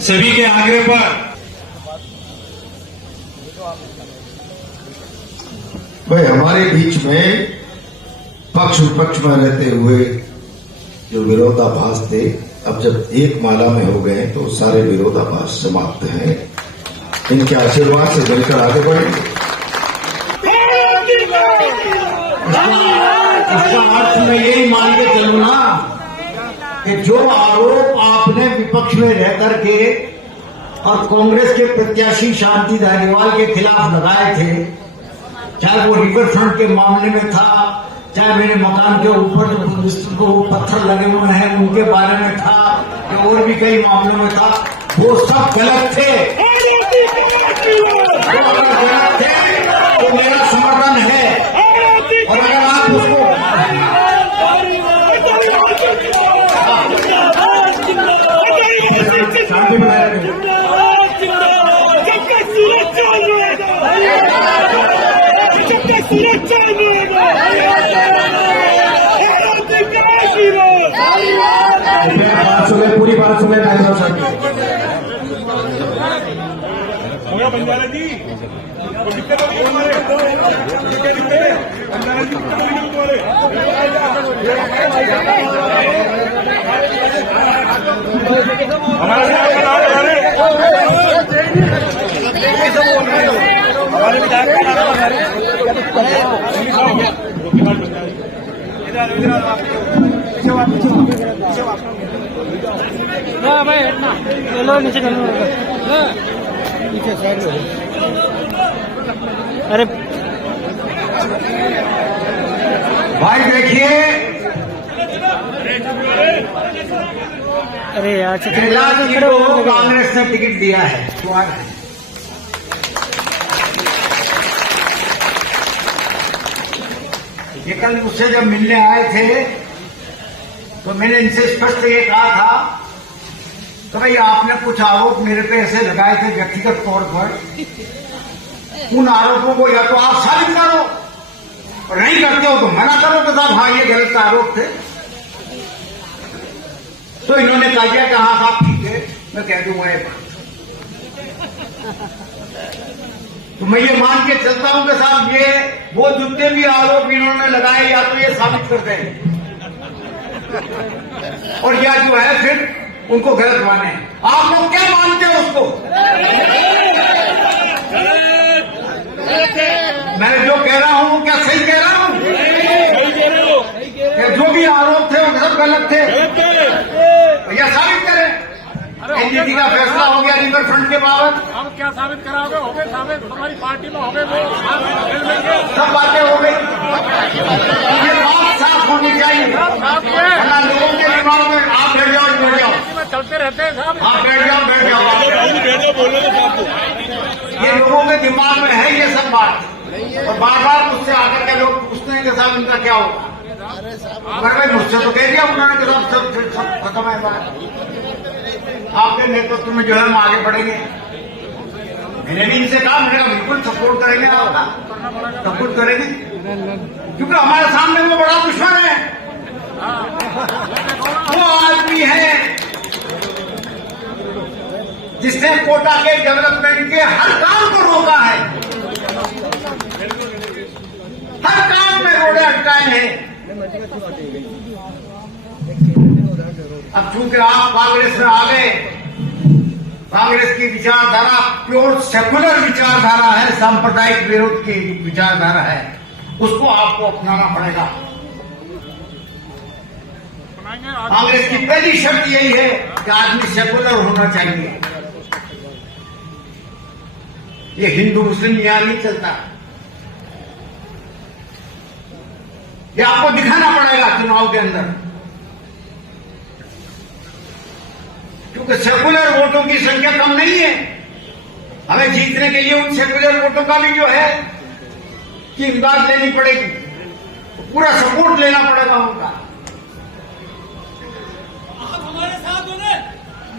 सभी के आग्रह पर भाई हमारे बीच में पक्ष विपक्ष में रहते हुए जो विरोधाभास थे, अब जब एक माला में हो गए तो सारे विरोधाभास समाप्त हैं। इनके आशीर्वाद से मिलकर आगे बढ़ेंगे। इसका अर्थ मैं यही मान के चलूं ना कि जो आरोप आपने विपक्ष में रह करके और कांग्रेस के प्रत्याशी शांति धारीवाल के खिलाफ लगाए थे, चाहे वो रिवर फ्रंट के मामले में था, चाहे मेरे मकान के ऊपर जो पत्थर लगे हुए हैं उनके बारे में था, या और भी कई मामलों में था, वो सब गलत थे। तो मेरा समर्थन है। और अगर आप उसको शांति बनाए रखें, बात सुने, पूरी बात सुने नायब साहब। बंजारा जी भाई हटना, चलो नीचे चलो, नीचे साइड में। अरे भाई देखिए, अरे यार कांग्रेस ने टिकट दिया है। ये कल मुझसे जब मिलने आए थे तो मैंने इनसे स्पष्ट ये कहा था कि भाई आपने कुछ आरोप मेरे पे ऐसे लगाए थे व्यक्तिगत तौर पर, उन आरोपों को या तो आप साबित करो और नहीं करते हो तो मना करो कि साहब हाँ ये गलत आरोप थे। तो इन्होंने कहा कि हाँ साहब ठीक है, मैं कह दूंगा ये बात। तो मैं ये मान के चलता हूं कि साहब ये वो जितने भी आरोप इन्होंने लगाए या तो ये साबित कर दें और या जो है फिर उनको गलत माने। आप लोग क्या मानते हो उसको? मैं जो कह रहा हूं क्या सही कह रहा हूं? जो भी आरोप थे वो सब गलत थे, या साबित करें। एनजीटी का फैसला हो गया रिवर फ्रंट के बाबत, हम क्या साबित कराओगे? हो गए साबित, हमारी पार्टी में हो गए, वो सब बातें हो गई। ये बात साफ होनी चाहिए वरना लोगों के दिमाग में आप बैठ जाओ, बैठ जाओ, चलते रहते हैं साहब। आप बैठ जाओ, बैठ जाओ, बोलो ये लोगों के दिमाग में है ये सब बात, और बार बार मुझसे आकर के लोग पूछते हैं कि साहब इनका क्या होगा। अगर भाई मुझसे तो कह दिया उन्होंने कि सब खत्म है बात, आपके नेतृत्व में जो है हम आगे बढ़ेंगे। मैंने भी इनसे कहा, मैंने कहा बिल्कुल सपोर्ट करेंगे, आपका सपोर्ट करेंगे, क्योंकि हमारे सामने वो बड़ा दुश्मन है, वो आदमी है जिसने कोटा के डेवलपमेंट के हर काम को रोका है, हर काम में रोड़े अटकाए हैं। अब चूंकि आप कांग्रेस में आ गए, कांग्रेस की विचारधारा प्योर सेकुलर विचारधारा है, सांप्रदायिक विरोध की विचारधारा है, उसको आपको अपनाना पड़ेगा। कांग्रेस की पहली शर्त यही है कि आदमी सेकुलर होना चाहिए। ये हिंदू मुस्लिम यहां नहीं चलता, ये आपको दिखाना पड़ेगा चुनाव के अंदर, क्योंकि सेकुलर वोटों की संख्या कम नहीं है। हमें जीतने के लिए उन सेकुलर वोटों का भी जो है कि इमदाद लेनी पड़ेगी। तो पूरा सपोर्ट लेना पड़ेगा उनका।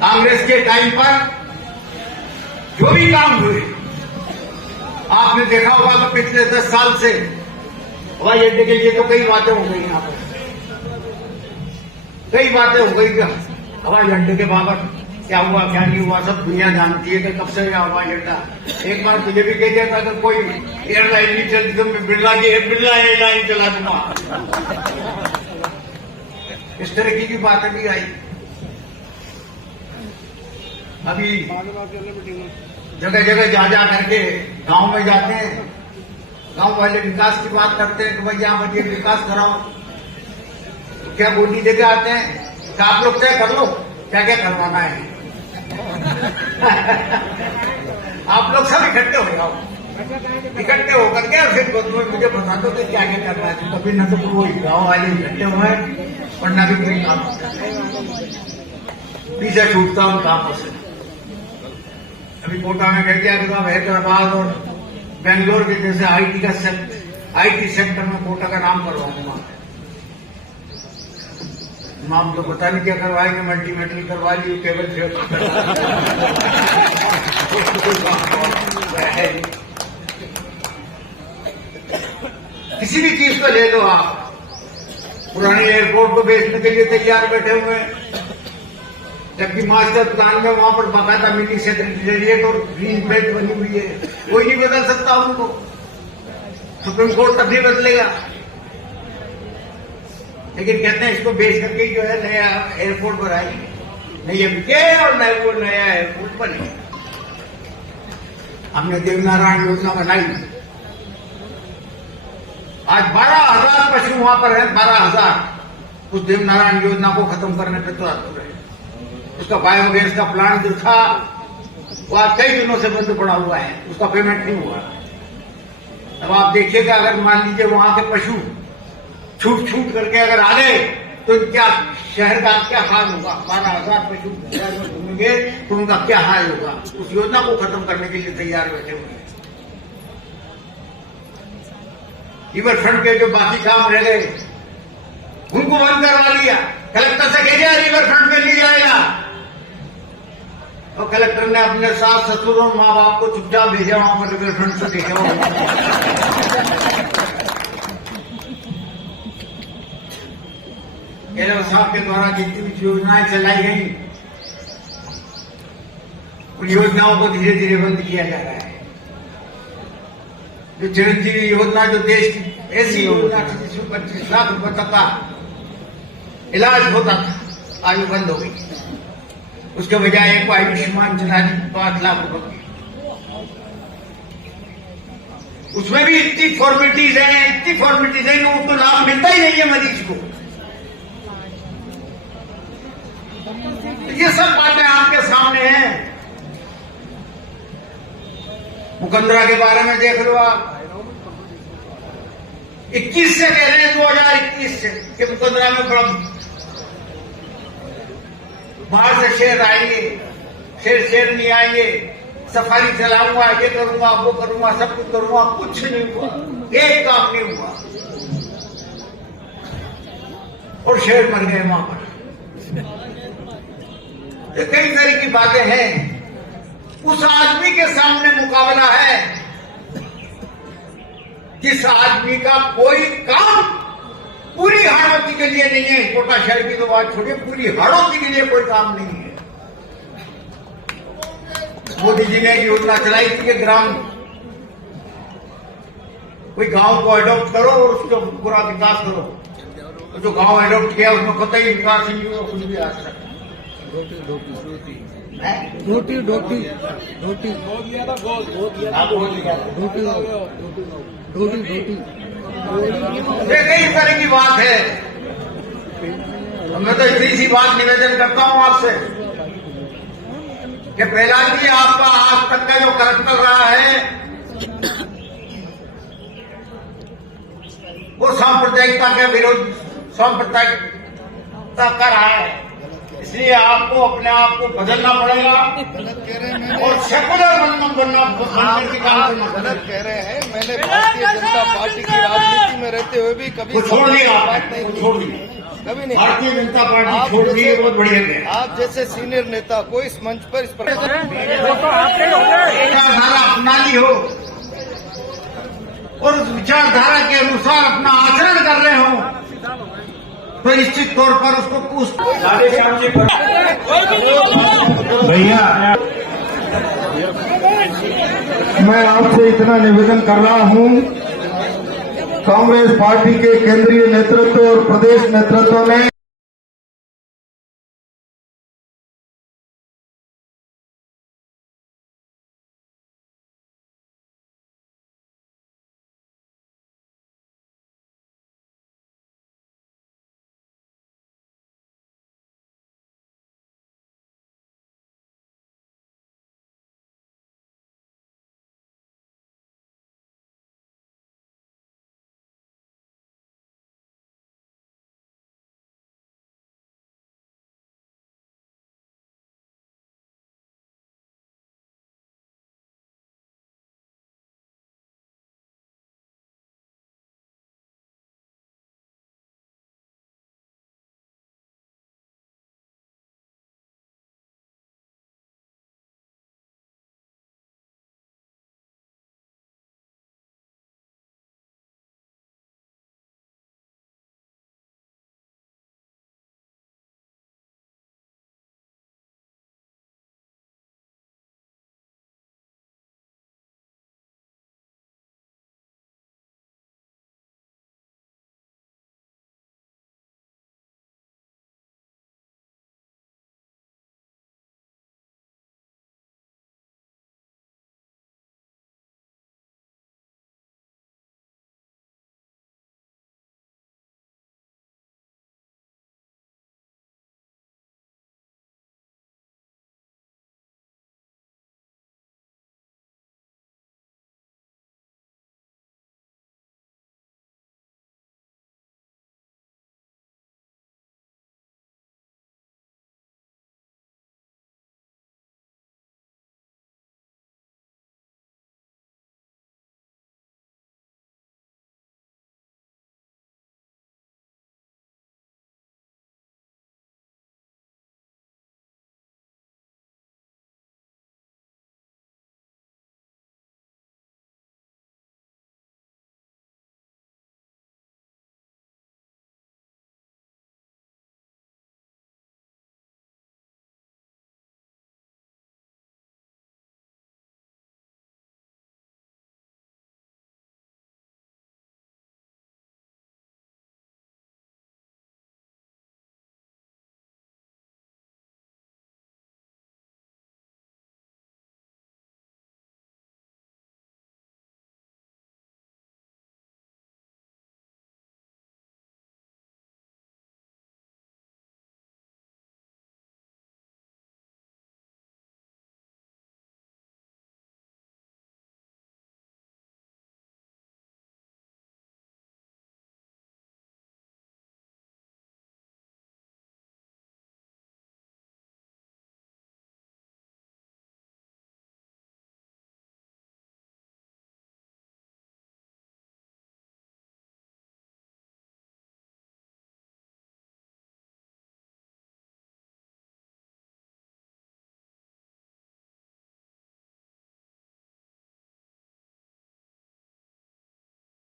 कांग्रेस के टाइम पर जो भी काम हुए, आपने देखा होगा कि पिछले 10 साल से हवाई अड्डे के लिए तो कई बातें हो गई, यहाँ पर कई बातें हो गई। हवाई अड्डे के बाबत क्या हुआ क्या नहीं हुआ सब दुनिया जानती है कि कब से हवाई अड्डा। एक बार तो ये भी कह दिया था कि कोई एयरलाइन नहीं चलती तो मैं बिरला एयरलाइन चला दूंगा। इस तरह की बातें भी आई। अभी जगह जगह जा करके गांव में जाते हैं, गांव वाले विकास की बात करते हैं कि भाई यहाँ पर विकास कराओ, तो क्या गोदी देके आते हैं कि आप लोग तय कर लो क्या क्या करवाना है। आप लोग सब इकट्ठे हो जाओ, इकट्ठे होकर के फिर मुझे बता दो कि क्या क्या करना है। कभी न तो वो गाँव वाले इकट्ठे हुए हैं और न भी कोई काम पीछे छूटता हूँ कामों से। अभी कोटा में कह दिया कि हैदराबाद और बेंगलोर के जैसे आईटी सेक्टर में कोटा का नाम करवा दूंगा। नाम तो पता नहीं क्या करवाएंगे, मल्टीमेटल करवा ली, केबल किसी भी चीज को ले लो आप, पुराने एयरपोर्ट को बेचने के लिए तैयार बैठे हुए हैं, जबकि मास्टर प्लान में वहां पर बाकायदा मिनी सेक्रेटेरिएट और ग्रीन बेल्ट बनी हुई है। कोई नहीं बदल सकता उनको, सुप्रीम कोर्ट तब भी बदलेगा। लेकिन कहते हैं इसको बेच करके जो है नया एयरपोर्ट बनाएंगे, नहीं ये बिके और नया वो नया एयरपोर्ट बने। हमने देवनारायण योजना बनाई, आज 12,000 पशु वहां पर है, 12,000 उस देवनारायण योजना को खत्म करने पे तो आतुर है। उसका बायोगैस का प्लांट जो था वो आज कई दिनों से बंद पड़ा हुआ है, उसका पेमेंट नहीं हुआ। अब आप देखिएगा अगर मान लीजिए वहां के पशु छूट करके अगर आ गए तो क्या शहर का क्या हाल होगा। 12,000 पशु शहर में घूमेंगे तो उनका क्या हाल होगा। उस योजना को खत्म करने के लिए तैयार बैठे हुए हैं। रिवर फ्रंट के जो बाकी काम रह गए उनको बंद करवा लिया। कलेक्टर से कह दिया रिवर फ्रंट में नहीं जाएगा, और कलेक्टर ने अपने सास ससुर और माँ बाप को चुपचाप भेजा वहां पर रिवर फ्रंट से देखा। गहलोत साहब के द्वारा जितनी भी योजनाएं चलाई गई उन योजनाओं को धीरे धीरे बंद किया जा रहा है। जो चिरंजीवी योजना जो देश की ऐसी योजना थी जिसमें 25 लाख रुपए तक का इलाज होता था, आज वो बंद हो गई। उसके बजाय एक आयुष्मान चला दी 5 लाख रुपए की। उसमें भी इतनी फॉर्मेलिटीज है कि उसको लाभ मिलता ही नहीं है मरीज को। ये सब बातें आपके सामने हैं। मुकंदरा के बारे में देख लो आप, 21 से कह रहे हैं 2021 से कि मुकंदरा में बड़ा बाहर से शेर आएंगे, शेर नहीं आएंगे, सफारी चलाऊंगा, ये करूंगा वो करूंगा, सब कुछ करूंगा, कुछ नहीं हुआ, एक काम नहीं हुआ और शेर मर गए वहां पर। ये कई तरह की बातें हैं। उस आदमी के सामने मुकाबला है जिस आदमी का कोई काम पूरी हाड़ौती के लिए नहीं है। कोटा शहर की तो बात छोड़िए, पूरी हाड़ौती के लिए कोई काम नहीं है। मोदी जी ने योजना चलाई थी कि ग्राम कोई गांव को अडॉप्ट करो और उसका पूरा विकास करो। तो जो गांव अडॉप्ट किया उसमें पता ही विकास नहीं हुआ कुछ भी आज तक। रोटी कई तरह की बात है। मैं तो इतनी सी बात निवेदन करता हूं आपसे कि प्रहलाद जी आपका आज तक का जो करैक्टर रहा है वो सांप्रदायिकता के विरोध सांप्रदायिकता का रहा है। इसलिए आपको अपने आप को बदलना पड़ेगा और सेकुलर बनना के काम करना गलत कह रहे हैं। मैंने भारतीय जनता पार्टी की राजनीति में रहते हुए भी कभी वो छोड़ दिया बात नहीं वो की। छोड़ दिया कभी नहीं। भारतीय जनता पार्टी आप छोड़ दी, जैसे- बहुत बढ़िया किया। आप जैसे सीनियर नेता को इस मंच पर इस प्रकार वो तो आपके ही होंगे। विचारधारा अपना ली हो और उस विचारधारा के अनुसार अपना आचरण कर रहे हो तो निश्चित तौर पर उसको भैया मैं आपसे इतना निवेदन कर रहा हूं, कांग्रेस पार्टी के केंद्रीय नेतृत्व और प्रदेश नेतृत्व ने